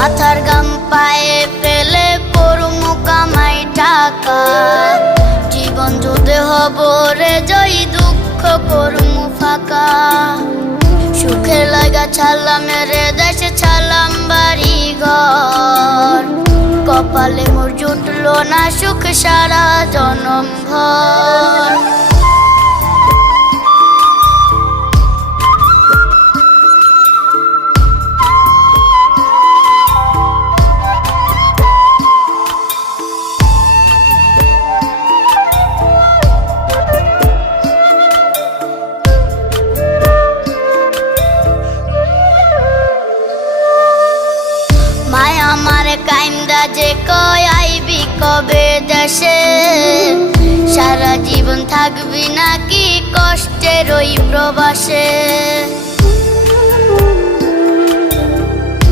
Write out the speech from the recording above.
মাথার গাম পায়ে ফেলে করমু কামাই টাকা, জীবন যুদ্ধে হব রে জয়ী, দুঃখ করমু ফাঁকা। সুখের লাগা ছাড়লাম রে দেশে, ছাড়লাম বাড়ি ঘর, কপালে মোর জুটলো না সুখ সারা জনম ভর। মায়া আমারে কাইন্দা যে কয় আইবি কবে দেশে, সারা জীবন থাকবি নাকি কষ্টের ওই প্রবাসে।